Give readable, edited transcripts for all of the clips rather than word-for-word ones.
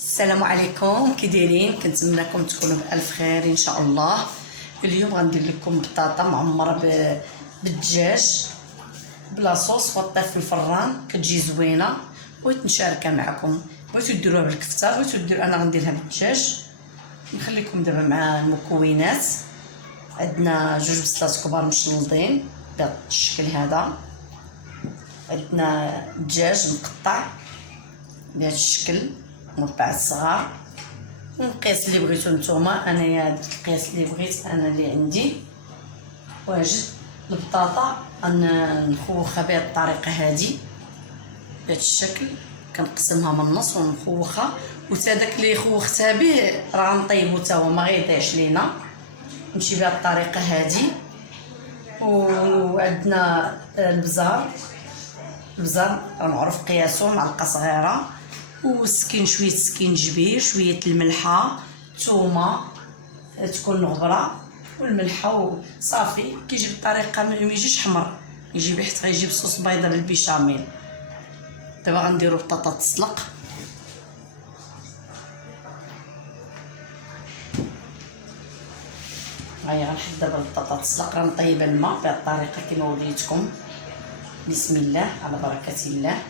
السلام عليكم، كي دايرين؟ كنتمنىكم تكونوا بالف خير ان شاء الله. اليوم غندير لكم بطاطا معمره بالدجاج بلا صوص وطيب في الفران، كتجي زوينه. بغيت نشاركها معكم. بغيتو ديروها بالكفته، بغيتو ديروا، انا غنديرها بالدجاج. نخليكم دابا مع المكونات. عندنا 2 بصلات كبار مشلضين بهذا الشكل هذا. عندنا دجاج مقطع بهذا الشكل مربعات صغار، والقياس اللي بغيتو نتوما. انايا هذا القياس اللي بغيت انا اللي عندي واجد. البطاطا نخوخها بهذه الطريقه هذه، بهذا الشكل. كنقسمها من النص ونخوخها، وتا داك اللي خوختها به راه نطيبو تا هو ما غيضيعش لينا. نمشي بهذه الطريقه هذه. وعندنا البزار راه معروف قياسو، معلقه صغيره، والسكين شويه سكينجبير، شويه الملحه، ثومه تكون نغبره، والملحه وصافي. كيجي بالطريقه ما يجيش حمر، يجي حتى غيجيب صوص بيضه بالبيشاميل. دابا غنديرو بطاطا تسلق. هيا غنحط دابا البطاطا تسلق. راه مطيبه الماء بهذه الطريقه كما وريتكم. بسم الله على بركه الله.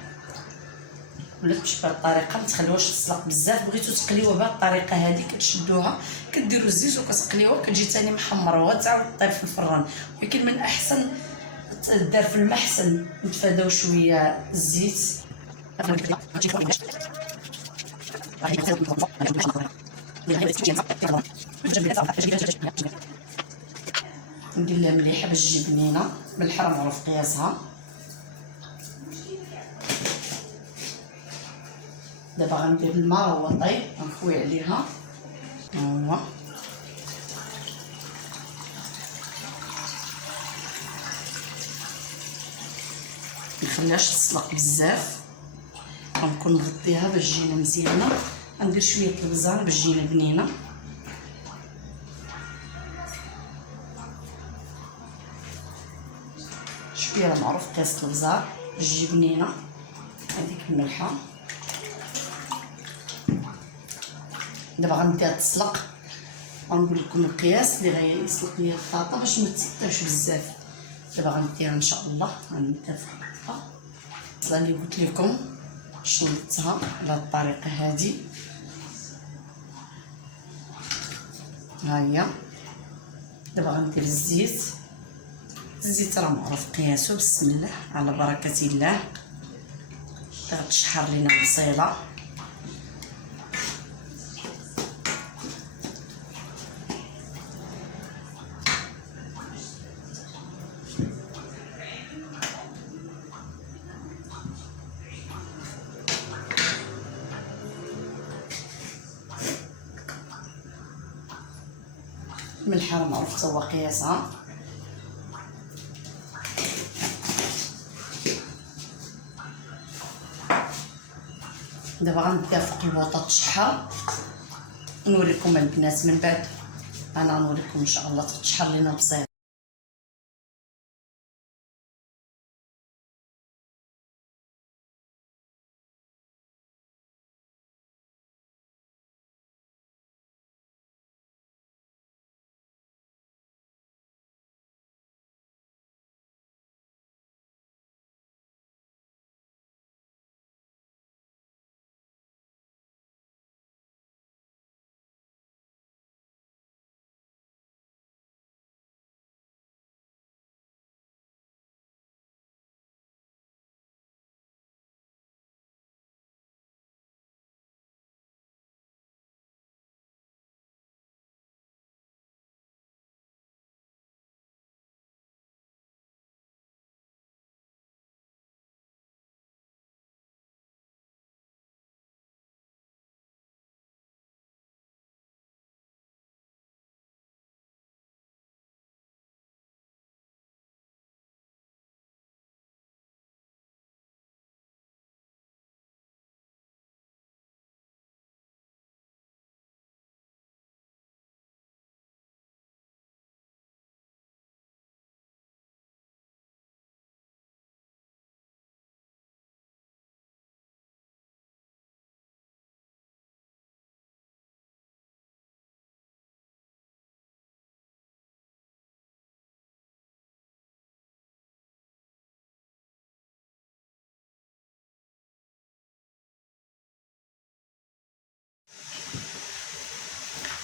ولا تمشي بهذه الطريقه، ما تخليوهاش تسلق بزاف. بغيتو تقليوها بهذه الطريقه هذه، كتشدوها كديروا الزيت وكتقليوها، كتجي ثاني محمره وتعاود طيب في الفران. ولكن من احسن دار في المحسن نتفاداو شويه الزيت. ندير لها مليحه باش تجي بنينه. ملحه راه معروف قياسها. دابا غندير الماء هو طيب، غنخوي عليها. هو مخليهاش تسلق بزاف، غنكون نغطيها باش تجينا مزيانه. غندير شويه البزار باش تجينا بنينه. شويه راه معروف قياس البزار باش تجي بنينه. هذيك الملحه دابا غنديها تسلق. غنقول لكم القياس اللي غيسلق ليا البطاطا باش ما تسطيش بزاف. دابا غنديرها ان شاء الله. غنديرها في القطفه البصله اللي قلت لكم شلطتها بهذه الطريقه هذه. ها هي. دابا غندير الزيت. الزيت راه معروف قياسو. بسم الله على بركه الله. غتشحر لينا البصيله. الملحه راه معروف تا هو قياسها. دابا غنديها فوق البوطه تشحر، نوريكم البنات من بعد. انا نوريكم ان شاء الله تشحر لينا بصير.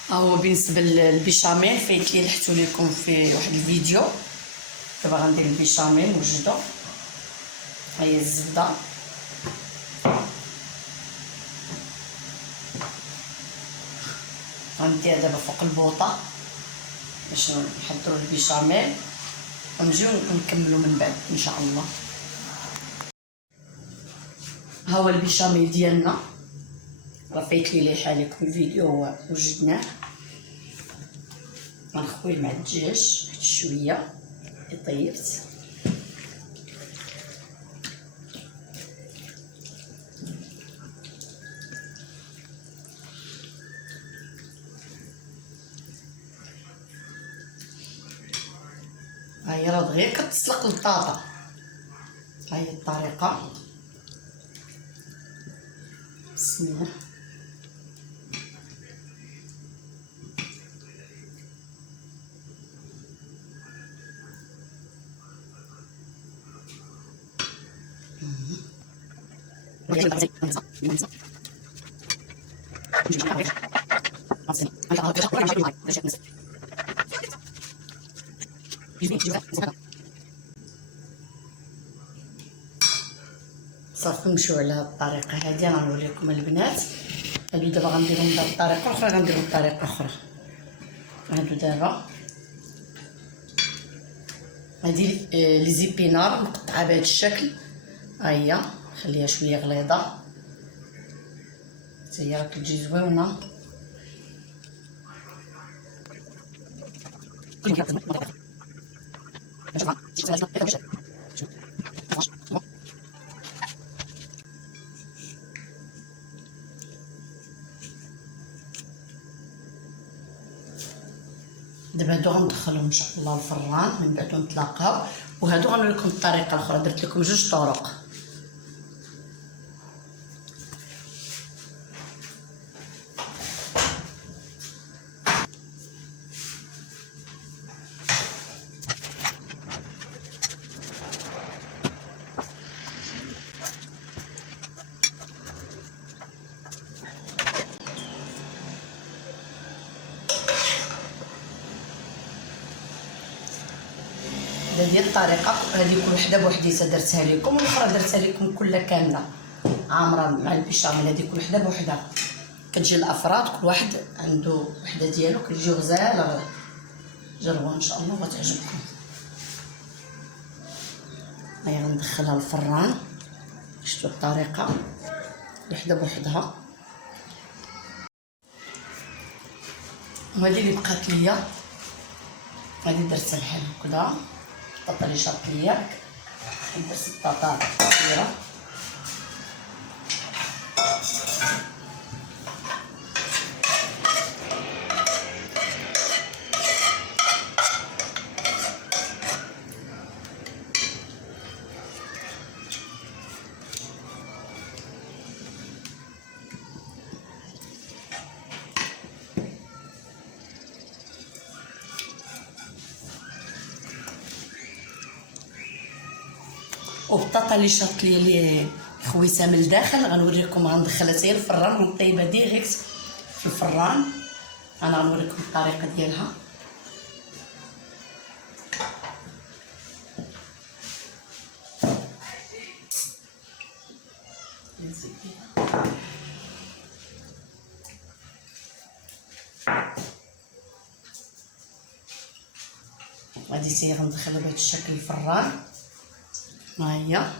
ها هو بالنسبه للبيشاميل فايت لي لحتو لكم في واحد الفيديو. دابا غندير البيشاميل نوجدو. ها هي الزبده، غنديرها دابا فوق البوطه باش نحضروا البيشاميل ونجيو نكملوا من بعد ان شاء الله. ها هو البيشاميل ديالنا، راه فايت لي حالكم الفيديو وجدناه. غنخوي مع الدجاج واحد شويه طيبت. ها هي راه دغيا كتسلق البطاطا. ها هي الطريقه. بسم الله. صافي نمشيو على هاد الطريقه هادي. انا نوريكم البنات. هادو دابا غنديرهم بهاد الطريقه، الاخرى غنديرهم بطريقه اخرى. هادو دابا هادي لي زيبينار مقطعه بهاد الشكل. ها هي خليها شويه غليظه حتى هي راه كتجي زوينه. دابا هادو غندخلهم ان شاء الله الفران من بعد نتلاقاو. وهادو غنوريكم الطريقه الاخرى، درت لكم جوج طرق. هذه الطريقه، هذه كل وحده بوحديتها درتها لكم، والاخرى درتها لكم كلها كامله عامره مع البيشاميل. هذه كل وحده بوحدها كتجي الافراد كل واحد عنده وحده ديالو، كتجي غزاله. جربوها ان شاء الله وغتعجبكم. هاي غندخلها للفران. شفتوا الطريقه وحده بوحدها. وهذه اللي بقات ليا، هذه درتها بحال هكذا. البطاطا اللي شرط ليا درت البطاطا كبيره. وبطاطا اللي شرط لي اللي خويتها من الداخل غنوريكم. غندخلها حتى هي الفران ونطيبها ديريكت في الفران. انا غنوريكم الطريقه ديالها. غادي حتى هي غندخلها بهذا الشكل الفران. ها هي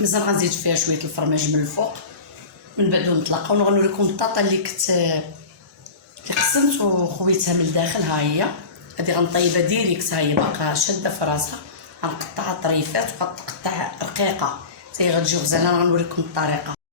مازال غنزيد فيها شويه الفرماج من الفوق من بعد نطلقها. ونوريكم البطاطا اللي قسمت وخويتها من الداخل. ها هي هذه غنطيبها ديريكت. ها هي باقا شاده في راسها، غنقطعها طريفات وغتقطع رقيقه حتى هي غتجي غزاله. غنوريكم الطريقه.